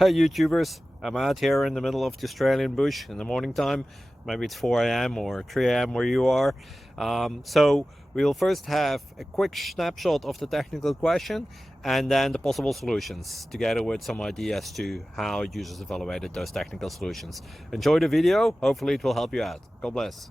Hey YouTubers, I'm out here in the middle of the Australian bush in the morning time. Maybe it's 4 a.m. or 3 a.m. where you are. So we'll first have a quick snapshot of the technical question and then the possible solutions, together with some ideas to how users evaluated those technical solutions. Enjoy the video, hopefully it will help you out. God bless.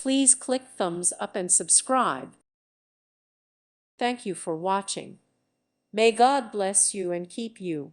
Please click thumbs up and subscribe. Thank you for watching. May God bless you and keep you.